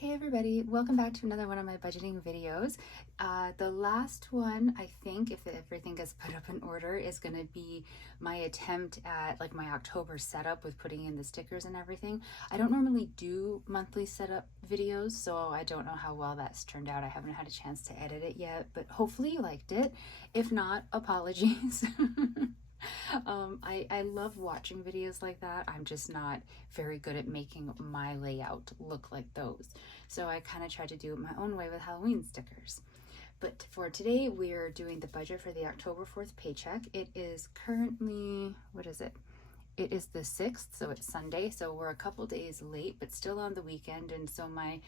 Hey everybody, welcome back to another one of my budgeting videos. The last one, I think, if everything gets put up in order, is going to be my attempt at like my October setup with putting in the stickers and everything. I don't normally do monthly setup videos, so I don't know how well that's turned out. I haven't had a chance to edit it yet, but hopefully you liked it. If not, apologies. I love watching videos like that. I'm just not very good at making my layout look like those. So I kind of tried to do it my own way with Halloween stickers. But for today, we're doing the budget for the October 4th paycheck. It is currently, what is it? It is the 6th, so it's Sunday. So we're a couple days late, but still on the weekend. And so my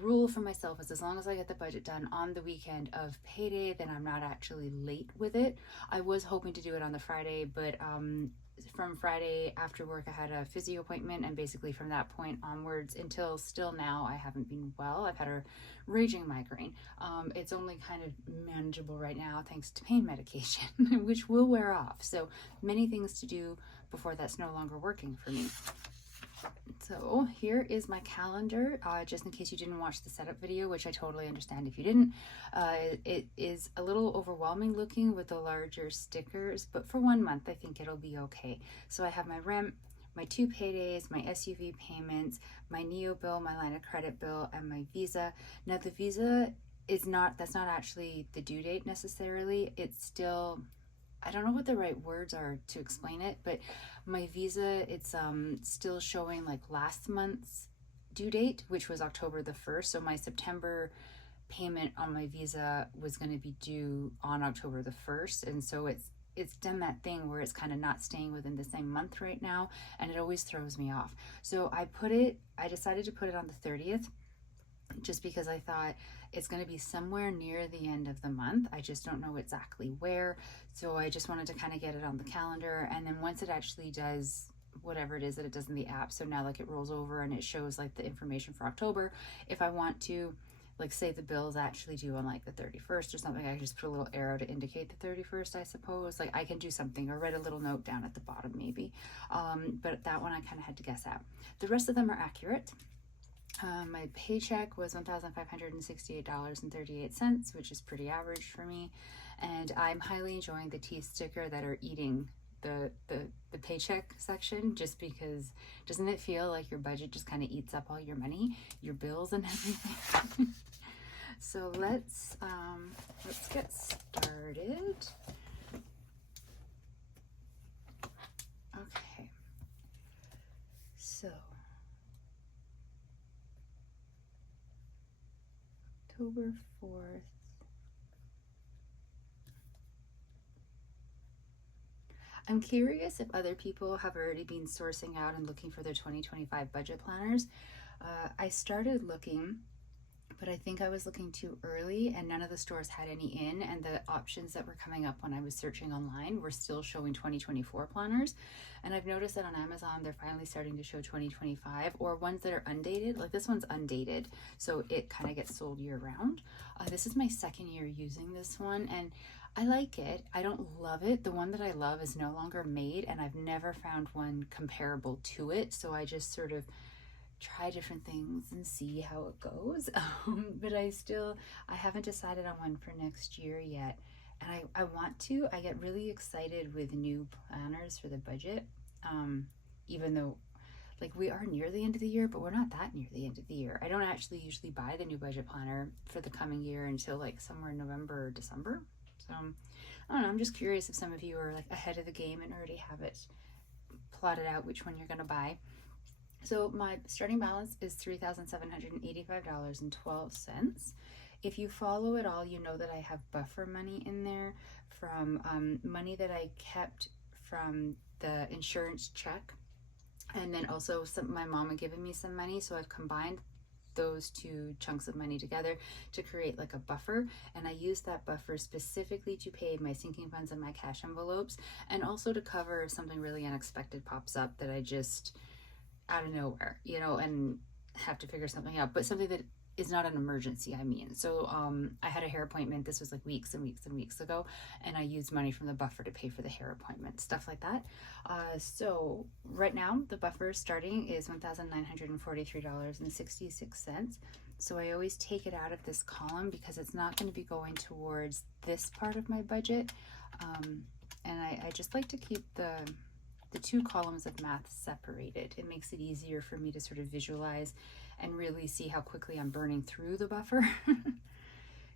rule for myself is as long as I get the budget done on the weekend of payday, then I'm not actually late with it. I was hoping to do it on the Friday, but from Friday after work, I had a physio appointment, and basically from that point onwards until still now, I haven't been well. I've had a raging migraine. It's only kind of manageable right now thanks to pain medication, which will wear off. So many things to do before that's no longer working for me. So here is my calendar, just in case you didn't watch the setup video, which I totally understand if you didn't. It is a little overwhelming looking with the larger stickers, but for 1 month, I think it'll be okay. So I have my rent, my 2 paydays, my SUV payments, my NEO bill, my line of credit bill, and my Visa. Now the Visa that's not actually the due date necessarily. It's still, I don't know what the right words are to explain it, but my Visa, it's still showing like last month's due date, which was October the 1st. So my September payment on my Visa was going to be due on October the 1st. And so it's done that thing where it's kind of not staying within the same month right now, and it always throws me off. So I decided to put it on the 30th, just because I thought it's going to be somewhere near the end of the month. I just don't know exactly where. So I just wanted to kind of get it on the calendar. And then once it actually does whatever it is that it does in the app, so now like it rolls over and it shows like the information for October, if I want to, like say the bill is actually due on like the 31st or something, I can just put a little arrow to indicate the 31st, I suppose. Like I can do something or write a little note down at the bottom maybe. But that one I kind of had to guess at. The rest of them are accurate. My paycheck was $1,568.38, which is pretty average for me. And I'm highly enjoying the teeth sticker that are eating the paycheck section, just because doesn't it feel like your budget just kind of eats up all your money, your bills and everything? So let's get started. Okay. So October 4th. I'm curious if other people have already been sourcing out and looking for their 2025 budget planners. I started looking, but I think I was looking too early and none of the stores had any in, and the options that were coming up when I was searching online were still showing 2024 planners. And I've noticed that on Amazon they're finally starting to show 2025, or ones that are undated. Like this one's undated, so it kind of gets sold year round. This is my second year using this one, and I like it. I don't love it. The one that I love is no longer made, and I've never found one comparable to it, so I just sort of try different things and see how it goes. But I haven't decided on one for next year yet, and I want to. I get really excited with new planners for the budget, even though like we are near the end of the year, but we're not that near the end of the year. I don't actually usually buy the new budget planner for the coming year until like somewhere in November or December. So I don't know, I'm just curious if some of you are like ahead of the game and already have it plotted out which one you're going to buy. So my starting balance is $3,785.12. If you follow it all, you know that I have buffer money in there from money that I kept from the insurance check, and then also my mom had given me some money, so I've combined those two chunks of money together to create like a buffer, and I use that buffer specifically to pay my sinking funds and my cash envelopes, and also to cover if something really unexpected pops up that I just out of nowhere, and have to figure something out, but something that is not an emergency, I mean. So I had a hair appointment. This was like weeks and weeks and weeks ago, and I used money from the buffer to pay for the hair appointment, stuff like that. So right now, the buffer starting is $1,943.66. So I always take it out of this column because it's not going to be going towards this part of my budget. And I just like to keep the two columns of math separated. It makes it easier for me to sort of visualize and really see how quickly I'm burning through the buffer.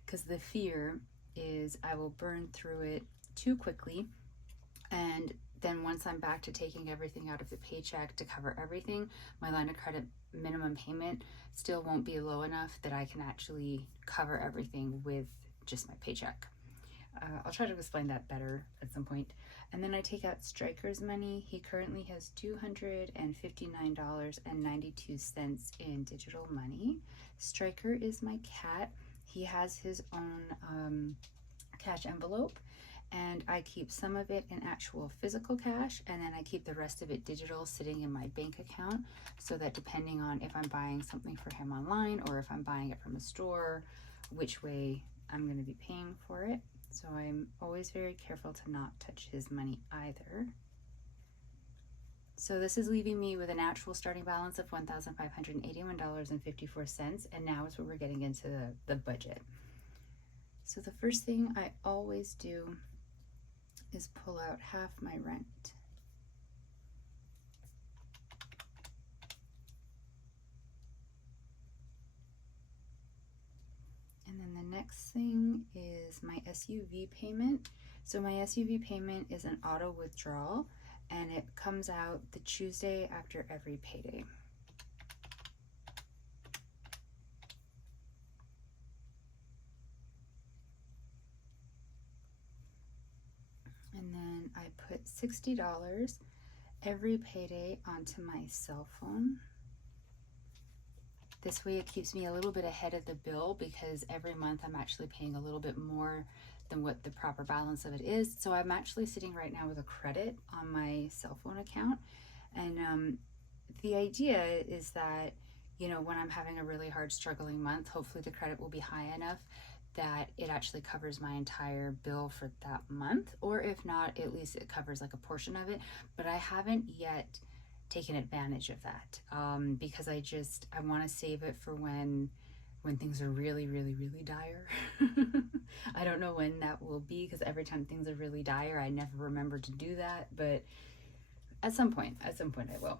Because the fear is I will burn through it too quickly, and then once I'm back to taking everything out of the paycheck to cover everything, my line of credit minimum payment still won't be low enough that I can actually cover everything with just my paycheck. I'll try to explain that better at some point. And then I take out Stryker's money. He currently has $259.92 in digital money. Stryker is my cat. He has his own cash envelope, and I keep some of it in actual physical cash, and then I keep the rest of it digital sitting in my bank account, so that depending on if I'm buying something for him online or if I'm buying it from a store, which way I'm going to be paying for it. So I'm always very careful to not touch his money either. So this is leaving me with an actual starting balance of $1,581.54, and now is where we're getting into the budget. So the first thing I always do is pull out half my rent. And then the next thing is my SUV payment. So my SUV payment is an auto withdrawal, and it comes out the Tuesday after every payday. And then I put $60 every payday onto my cell phone. This way it keeps me a little bit ahead of the bill, because every month I'm actually paying a little bit more than what the proper balance of it is. So I'm actually sitting right now with a credit on my cell phone account. And the idea is that, you know, when I'm having a really hard struggling month, hopefully the credit will be high enough that it actually covers my entire bill for that month, or if not, at least it covers like a portion of it. But I haven't yet taken advantage of that, because I want to save it for when things are really, really, really dire. I don't know when that will be, because every time things are really dire, I never remember to do that, but at some point I will.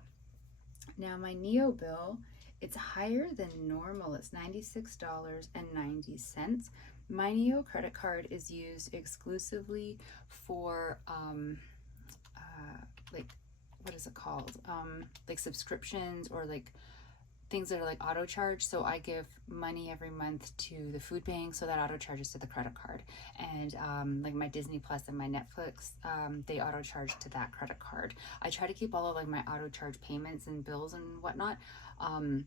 Now my Neo bill, it's higher than normal. It's $96.90. My Neo credit card is used exclusively for like, what is it called? Like subscriptions, or like things that are like auto charge. So I give money every month to the food bank, so that auto charges to the credit card. And like my Disney Plus and my Netflix, they auto charge to that credit card. I try to keep all of like my auto charge payments and bills and whatnot on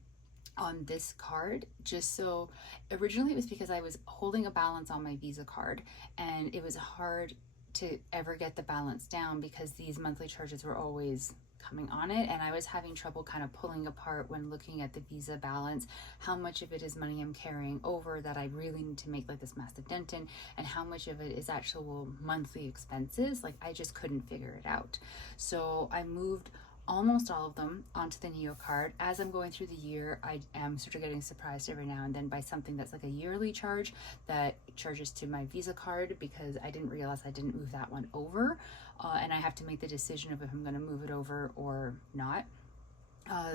this card, just so originally it was because I was holding a balance on my Visa card, and it was hard to ever get the balance down because these monthly charges were always coming on it, and I was having trouble kind of pulling apart when looking at the Visa balance how much of it is money I'm carrying over that I really need to make like this massive dent in, and how much of it is actual monthly expenses. Like, I just couldn't figure it out. So I moved almost all of them onto the Neo card. As I'm going through the year, I am sort of getting surprised every now and then by something that's like a yearly charge that charges to my Visa card, because I didn't realize I didn't move that one over, and I have to make the decision of if I'm going to move it over or not.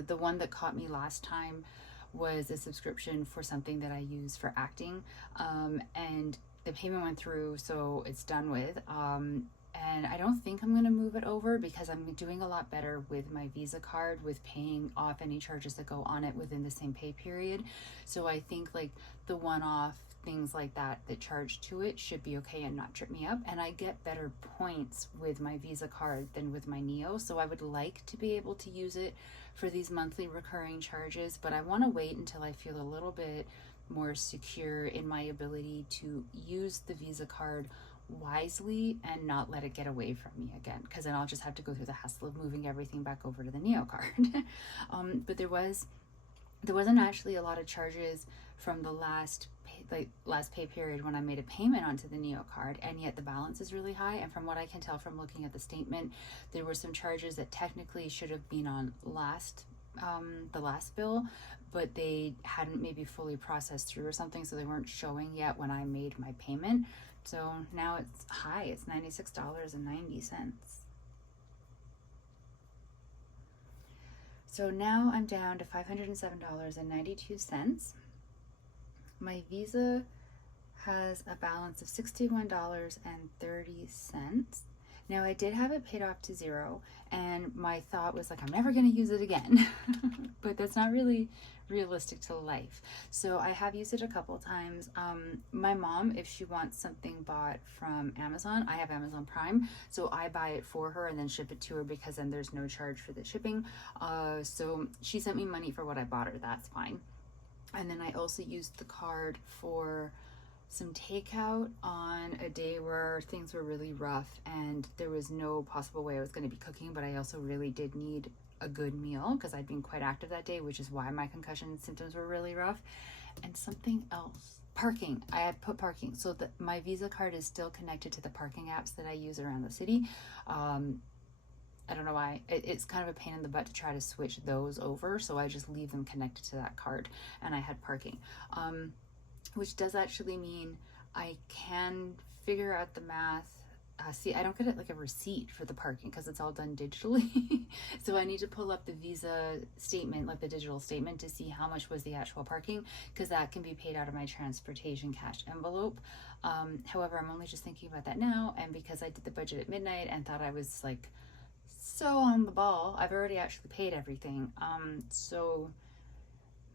The one that caught me last time was a subscription for something that I use for acting, and the payment went through, so it's done with. And I don't think I'm going to move it over, because I'm doing a lot better with my Visa card with paying off any charges that go on it within the same pay period. So I think like the one-off things like that charge to it should be okay and not trip me up. And I get better points with my Visa card than with my Neo. So I would like to be able to use it for these monthly recurring charges, but I want to wait until I feel a little bit more secure in my ability to use the Visa card wisely and not let it get away from me again, because then I'll just have to go through the hassle of moving everything back over to the Neo card. But there was there wasn't actually a lot of charges from the last pay period when I made a payment onto the Neo card, and yet the balance is really high. And from what I can tell from looking at the statement, there were some charges that technically should have been on the last bill, but they hadn't maybe fully processed through or something, so they weren't showing yet when I made my payment. So now it's high. It's $96.90. So now I'm down to $507.92. My Visa has a balance of $61.30. Now I did have it paid off to zero, and my thought was like, I'm never going to use it again. But that's not really realistic to life. So I have used it a couple times. My mom, if she wants something bought from Amazon, I have Amazon Prime, so I buy it for her and then ship it to her, because then there's no charge for the shipping. So she sent me money for what I bought her. That's fine. And then I also used the card for some takeout on a day where things were really rough and there was no possible way I was going to be cooking, but I also really did need a good meal because I'd been quite active that day, which is why my concussion symptoms were really rough. And something else, parking. I had put parking, so that my Visa card is still connected to the parking apps that I use around the city. I don't know why. It's kind of a pain in the butt to try to switch those over, so I just leave them connected to that card, and I had parking, which does actually mean I can figure out the math. See, I don't get it like a receipt for the parking because it's all done digitally. So I need to pull up the Visa statement, like the digital statement, to see how much was the actual parking, because that can be paid out of my transportation cash envelope. However, I'm only just thinking about that now, and because I did the budget at midnight and thought I was like so on the ball, I've already actually paid everything. So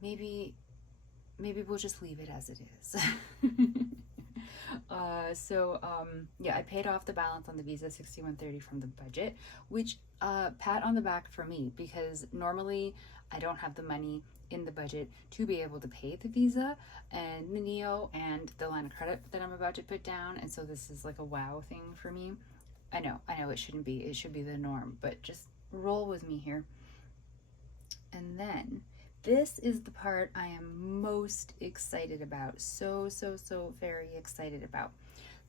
maybe we'll just leave it as it is. Yeah, I paid off the balance on the Visa, $61.30 from the budget, which pat on the back for me, because normally I don't have the money in the budget to be able to pay the Visa and the Neo and the line of credit that I'm about to put down, and so this is like a wow thing for me. I know it shouldn't be. It should be the norm, but just roll with me here. And then this is the part I am most excited about. So very excited about.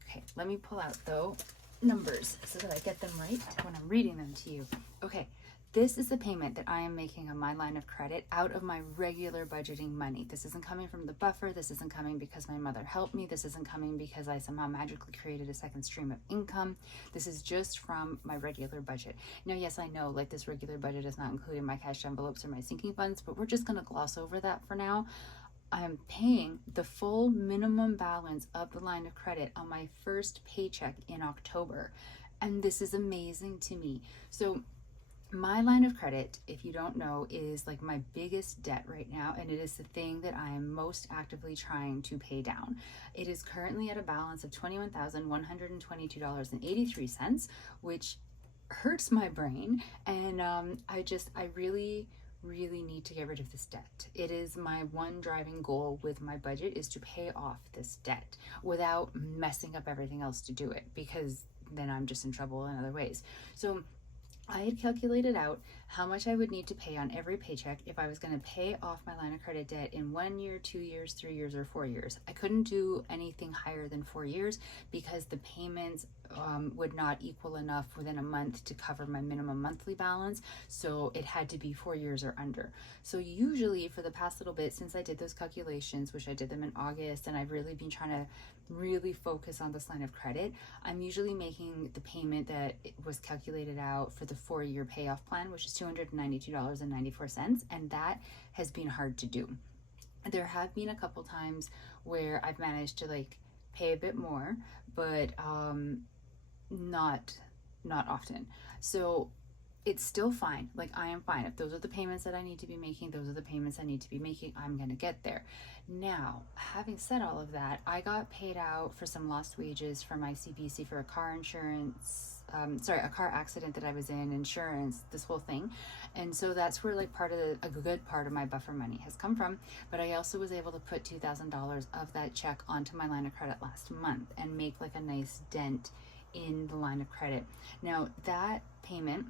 Okay, let me pull out though numbers so that I get them right when I'm reading them to you. Okay, this is the payment that I am making on my line of credit out of my regular budgeting money. This isn't coming from the buffer. This isn't coming because my mother helped me. This isn't coming because I somehow magically created a second stream of income. This is just from my regular budget. Now, yes, I know like this regular budget is not including my cash envelopes or my sinking funds, but we're just going to gloss over that for now. I'm paying the full minimum balance of the line of credit on my first paycheck in October. And this is amazing to me. So my line of credit, if you don't know, is like my biggest debt right now, and it is the thing that I am most actively trying to pay down. It is currently at a balance of $21,122.83, which hurts my brain, and I really need to get rid of this debt. It is my one driving goal with my budget, is to pay off this debt without messing up everything else to do it, because then I'm just in trouble in other ways. So I had calculated out how much I would need to pay on every paycheck if I was going to pay off my line of credit debt in 1 year, 2 years, 3 years, or 4 years. I couldn't do anything higher than 4 years because the payments would not equal enough within a month to cover my minimum monthly balance. So it had to be 4 years or under. So usually for the past little bit since I did those calculations, which I did them in August, and I've really been trying to really focus on this line of credit, I'm usually making the payment that was calculated out for the 4-year payoff plan, which is $292.94, and that has been hard to do. There have been a couple times where I've managed to like pay a bit more, but not often. So it's still fine. Like, I am fine. If those are the payments that I need to be making, those are the payments I need to be making. I'm going to get there. Now, having said all of that, I got paid out for some lost wages for my CBC for a car insurance, a car accident that I was in, insurance, this whole thing. And so that's where like a good part of my buffer money has come from. But I also was able to put $2,000 of that check onto my line of credit last month and make like a nice dent in the line of credit. Now, that payment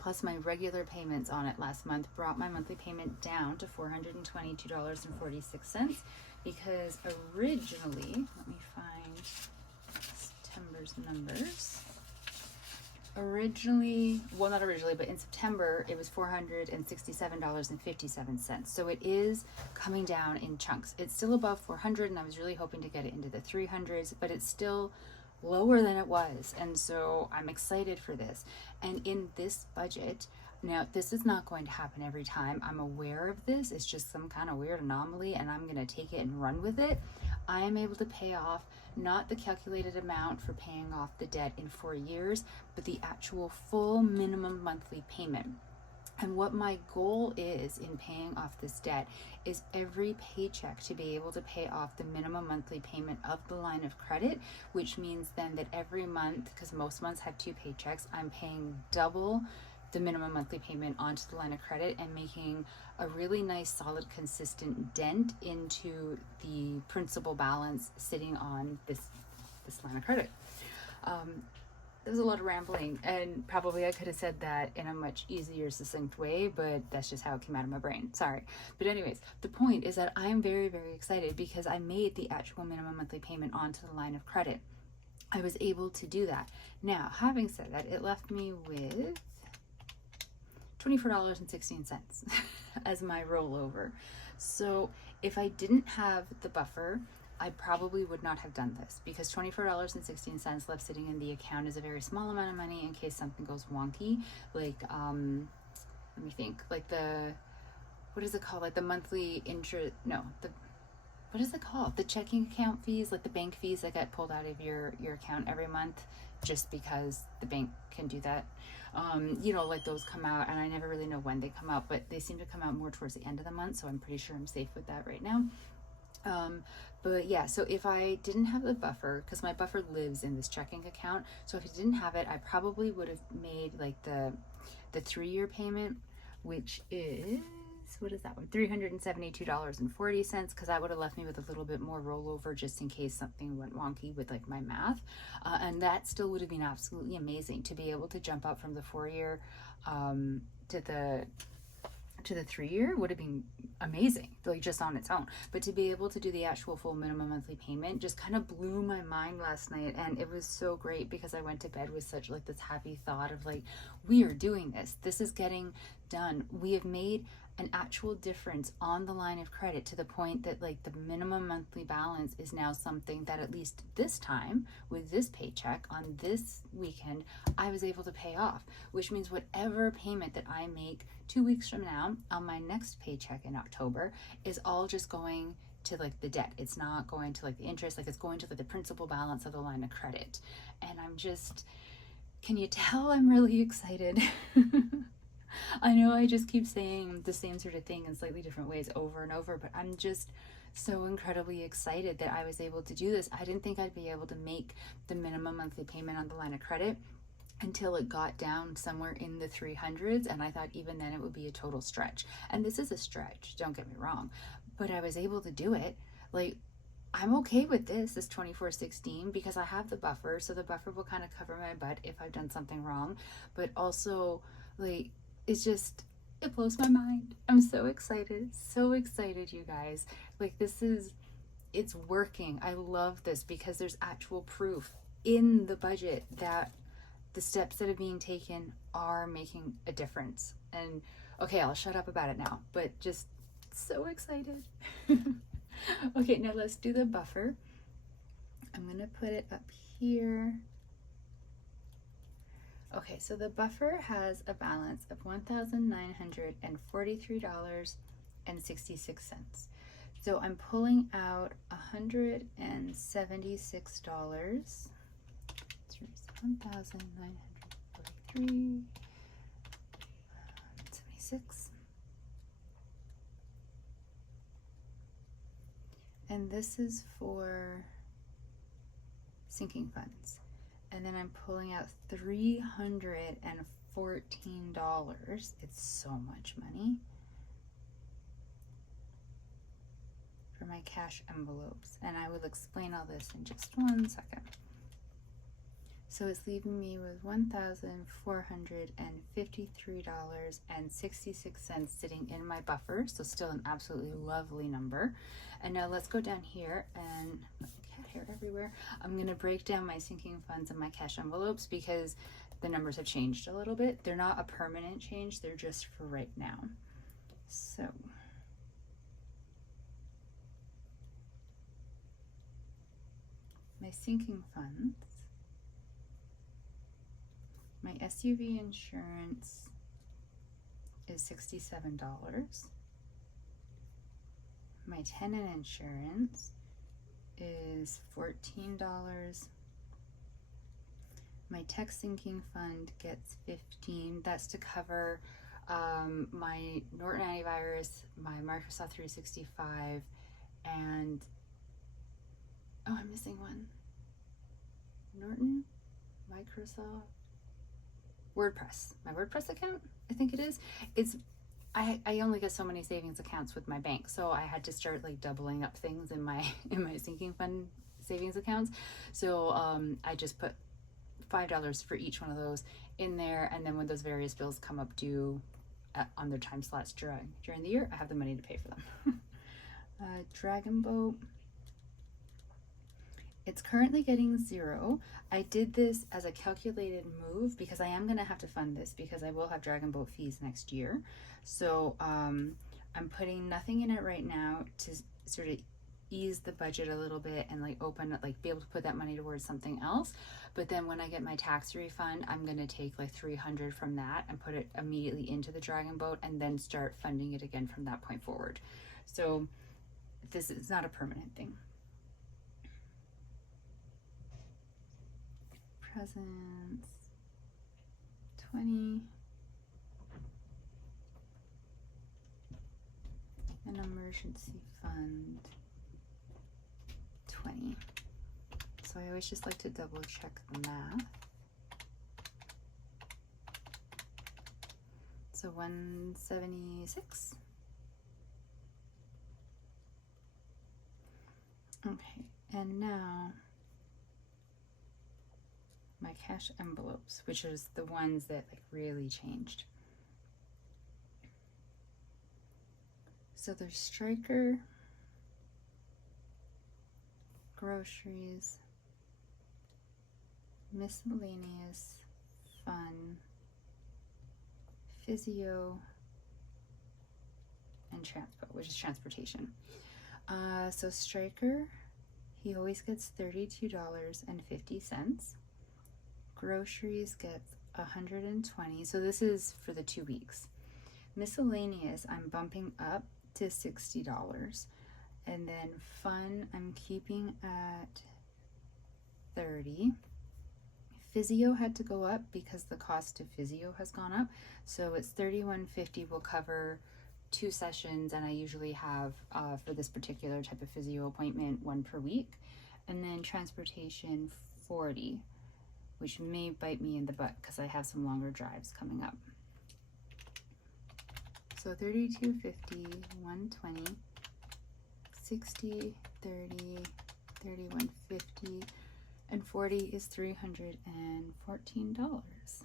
plus my regular payments on it last month brought my monthly payment down to $422.46, because originally, let me find September's numbers. Not originally, but in September, it was $467.57. So it is coming down in chunks. It's still above 400, and I was really hoping to get it into the 300s, but it's still lower than it was. And so I'm excited for this. And in this budget, now this is not going to happen every time. I'm aware of this. It's just some kind of weird anomaly, and I'm going to take it and run with it. I am able to pay off not the calculated amount for paying off the debt in 4 years, but the actual full minimum monthly payment. And what my goal is in paying off this debt is every paycheck to be able to pay off the minimum monthly payment of the line of credit, which means then that every month, because most months have 2 paychecks, I'm paying double the minimum monthly payment onto the line of credit and making a really nice, solid, consistent dent into the principal balance sitting on this line of credit. There was a lot of rambling, and probably I could have said that in a much easier, succinct way, but that's just how it came out of my brain. Sorry. But anyways, the point is that I'm very, very excited because I made the actual minimum monthly payment onto the line of credit. I was able to do that. Now, having said that, it left me with $24.16 as my rollover. So if I didn't have the buffer, I probably would not have done this, because $24.16 left sitting in the account is a very small amount of money in case something goes wonky. Like, let me think, like what is it called? Like the monthly interest, no, what is it called? The checking account fees, like the bank fees that get pulled out of your account every month just because the bank can do that. Like those come out, and I never really know when they come out, but they seem to come out more towards the end of the month, so I'm pretty sure I'm safe with that right now. But yeah, so if I didn't have the buffer, because my buffer lives in this checking account, so if I didn't have it, I probably would have made like the 3-year payment, which is, what is that one? $372.40, because that would have left me with a little bit more rollover just in case something went wonky with like my math. And that still would have been absolutely amazing to be able to jump up from the 4-year to the 3-year would have been amazing, like just on its own. But to be able to do the actual full minimum monthly payment just kind of blew my mind last night, and it was so great because I went to bed with such like this happy thought of like, we are doing this. This is getting done. We have made an actual difference on the line of credit to the point that like the minimum monthly balance is now something that at least this time with this paycheck on this weekend I was able to pay off, which means whatever payment that I make 2 weeks from now on my next paycheck in October is all just going to like the debt. It's not going to like the interest, like it's going to like the principal balance of the line of credit. And I'm just, can you tell I'm really excited? I know I just keep saying the same sort of thing in slightly different ways over and over, but I'm just so incredibly excited that I was able to do this. I didn't think I'd be able to make the minimum monthly payment on the line of credit until it got down somewhere in the 300s, and I thought even then it would be a total stretch. And this is a stretch, don't get me wrong, but I was able to do it. Like, I'm okay with this 2416, because I have the buffer, so the buffer will kind of cover my butt if I've done something wrong. But also, like, it's just, it blows my mind. I'm so excited, you guys. Like, it's working. I love this because there's actual proof in the budget that the steps that are being taken are making a difference. And okay, I'll shut up about it now, but just so excited. Okay, now let's do the buffer. I'm gonna put it up here. Okay, so the buffer has a balance of $1,943.66. So I'm pulling out $176. 1,943.76. And this is for sinking funds. And then I'm pulling out $314. It's so much money for my cash envelopes. And I will explain all this in just 1 second. So it's leaving me with $1,453.66 sitting in my buffer. So still an absolutely lovely number. And now let's go down here and cat hair everywhere. I'm going to break down my sinking funds and my cash envelopes because the numbers have changed a little bit. They're not a permanent change. They're just for right now. So my sinking funds, my SUV insurance is $67. My tenant insurance is $14. My tech sinking fund gets $15. That's to cover my Norton antivirus, my Microsoft 365, and oh, I'm missing one. Norton, Microsoft, WordPress. My WordPress account, I think it is. I only get so many savings accounts with my bank, so I had to start like doubling up things in my sinking fund savings accounts. So I just put $5 for each one of those in there, and then when those various bills come up due on their time slots during the year, I have the money to pay for them. Dragon Boat, it's currently getting 0. I did this as a calculated move because I am going to have to fund this because I will have Dragon Boat fees next year. So I'm putting nothing in it right now to sort of ease the budget a little bit and like be able to put that money towards something else. But then when I get my tax refund, I'm going to take like $300 from that and put it immediately into the Dragon Boat and then start funding it again from that point forward. So this is not a permanent thing. Presents 20. An emergency fund 20. So I always just like to double check the math. So 176. Okay, and now my cash envelopes, which is the ones that like really changed. So there's Striker, groceries, miscellaneous, fun, physio, and transport, which is transportation. So Striker, he always gets $32.50. Groceries gets $120. So this is for the 2 weeks. Miscellaneous, I'm bumping up to $60. And then fun, I'm keeping at $30. Physio had to go up because the cost of physio has gone up. So it's $31.50 will cover 2 sessions, and I usually have for this particular type of physio appointment 1 per week. And then transportation, $40, which may bite me in the butt because I have some longer drives coming up. So $32.50, $120, $60, $30, $31.50, and $40 is $314.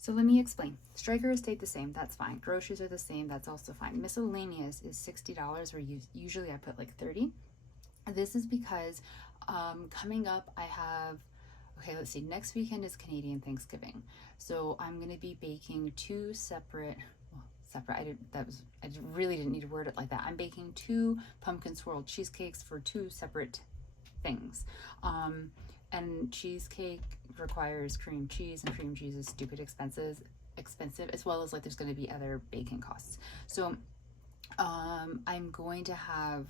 So let me explain. Striker has stayed the same, that's fine. Groceries are the same, that's also fine. Miscellaneous is $60, where usually I put like $30. This is because coming up I have, okay, let's see, next weekend is Canadian Thanksgiving. So I'm gonna be baking 2 separate, I really didn't need to word it like that. I'm baking 2 pumpkin swirl cheesecakes for 2 separate things. And cheesecake requires cream cheese, and cream cheese is stupid expensive, as well as like there's going to be other baking costs. So I'm going to have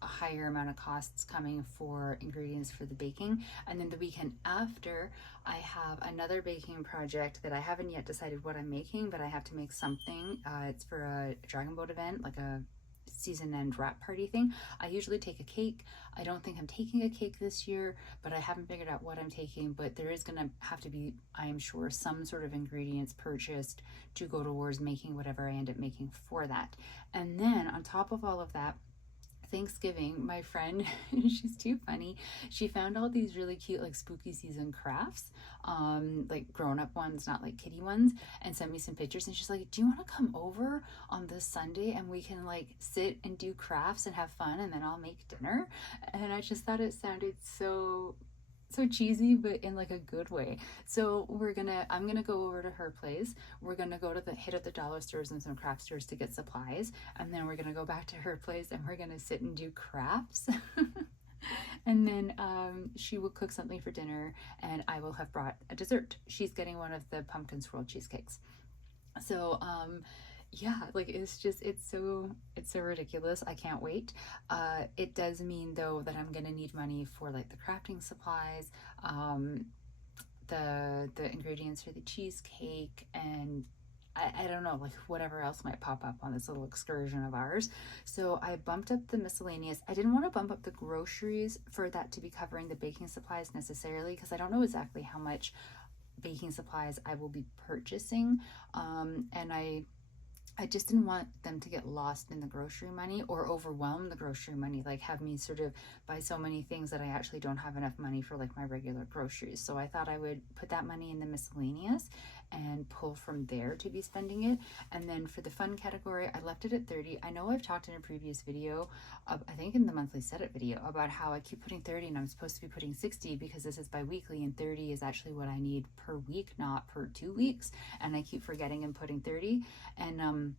a higher amount of costs coming for ingredients for the baking. And then the weekend after, I have another baking project that I haven't yet decided what I'm making, but I have to make something. It's for a Dragon Boat event, like a season end wrap party thing. I usually take a cake. I don't think I'm taking a cake this year, but I haven't figured out what I'm taking. But there is going to have to be, I am sure, some sort of ingredients purchased to go towards making whatever I end up making for that. And then on top of all of that, Thanksgiving, my friend, she's too funny. She found all these really cute, like spooky season crafts, like grown up ones, not like kitty ones, and sent me some pictures. And she's like, "Do you want to come over on this Sunday and we can like sit and do crafts and have fun, and then I'll make dinner?" And I just thought it sounded so cheesy, but in like a good way. So I'm gonna go over to her place. We're gonna go to hit at the dollar stores and some craft stores to get supplies, and then we're gonna go back to her place and we're gonna sit and do crafts. And then she will cook something for dinner, and I will have brought a dessert. She's getting one of the pumpkin swirl cheesecakes. So yeah, like it's so ridiculous. I can't wait. It does mean though that I'm gonna need money for like the crafting supplies, um the ingredients for the cheesecake, and I don't know, like whatever else might pop up on this little excursion of ours. So I bumped up the miscellaneous. I didn't want to bump up the groceries for that to be covering the baking supplies necessarily, because I don't know exactly how much baking supplies I will be purchasing. And I just didn't want them to get lost in the grocery money or overwhelm the grocery money, like have me sort of buy so many things that I actually don't have enough money for like my regular groceries. So I thought I would put that money in the miscellaneous and pull from there to be spending it. And then for the fun category, I left it at 30. I know I've talked in a previous video, I think in the monthly set it video, about how I keep putting 30 and I'm supposed to be putting 60 because this is bi-weekly, and 30 is actually what I need per week, not per 2 weeks. And I keep forgetting and putting 30. And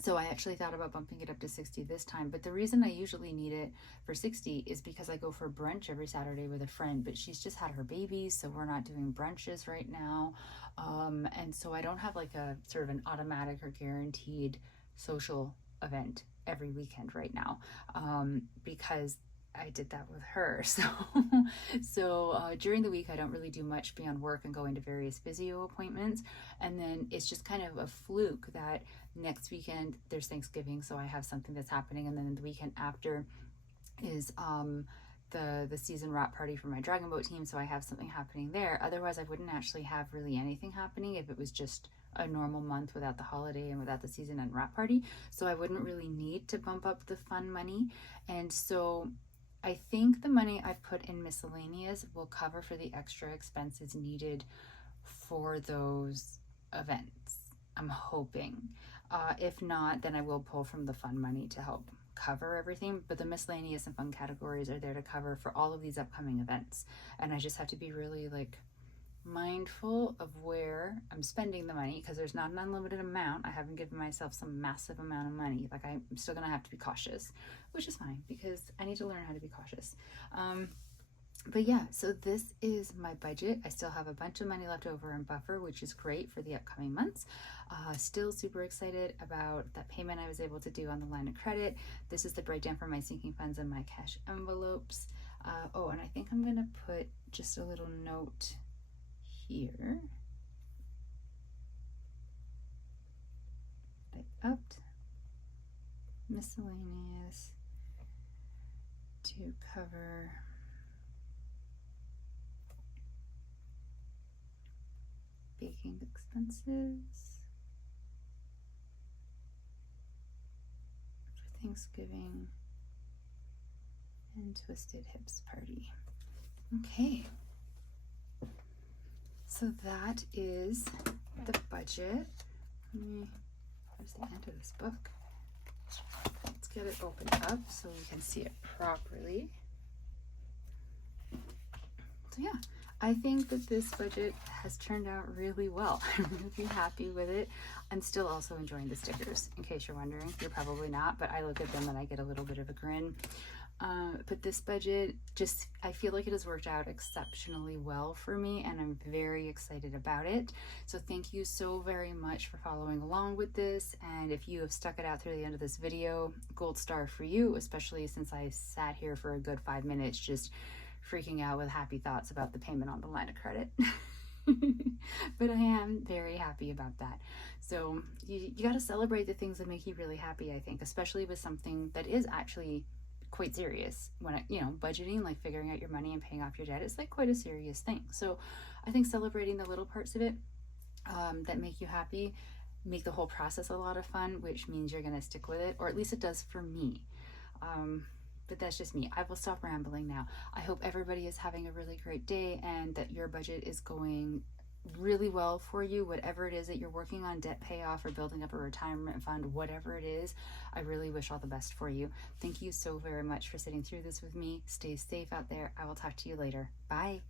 so I actually thought about bumping it up to 60 this time, but the reason I usually need it for 60 is because I go for brunch every Saturday with a friend, but she's just had her baby, so we're not doing brunches right now. And so I don't have like a sort of an automatic or guaranteed social event every weekend right now, because I did that with her. So during the week, I don't really do much beyond work and going to various physio appointments. And then it's just kind of a fluke that next weekend there's Thanksgiving, so I have something that's happening. And then the weekend after is the season wrap party for my dragon boat team, so I have something happening there. Otherwise, I wouldn't actually have really anything happening if it was just a normal month without the holiday and without the season and wrap party. So I wouldn't really need to bump up the fun money. And so I think the money I've put in miscellaneous will cover for the extra expenses needed for those events. I'm hoping. If not, then I will pull from the fun money to help cover everything. But the miscellaneous and fun categories are there to cover for all of these upcoming events. And I just have to be really like mindful of where I'm spending the money, because there's not an unlimited amount. I haven't given myself some massive amount of money. Like I'm still gonna have to be cautious, which is fine because I need to learn how to be cautious. But yeah, so this is my budget. I still have a bunch of money left over in buffer, which is great for the upcoming months. Still super excited about that payment I was able to do on the line of credit. This is the breakdown for my sinking funds and my cash envelopes. Oh, and I think I'm gonna put just a little note here. I upped miscellaneous to cover baking expenses for Thanksgiving and Twisted Hips party. Okay, so that is the budget. Where's the end of this book? Let's get it opened up so we can see it properly. So yeah, I think that this budget has turned out really well. I'm really happy with it. I'm still also enjoying the stickers, in case you're wondering. You're probably not, but I look at them and I get a little bit of a grin. But this budget, I feel like it has worked out exceptionally well for me, and I'm very excited about it. So thank you so very much for following along with this. And if you have stuck it out through the end of this video, gold star for you, especially since I sat here for a good 5 minutes just freaking out with happy thoughts about the payment on the line of credit. But I am very happy about that. So you got to celebrate the things that make you really happy, I think, especially with something that is actually quite serious. When budgeting, like figuring out your money and paying off your debt, is like quite a serious thing. So I think celebrating the little parts of it that make you happy make the whole process a lot of fun, which means you're going to stick with it, or at least it does for me. But that's just me. I will stop rambling now. I hope everybody is having a really great day and that your budget is going really well for you, whatever it is that you're working on, debt payoff or building up a retirement fund, whatever it is. I really wish all the best for you. Thank you so very much for sitting through this with me. Stay safe out there. I will talk to you later. Bye.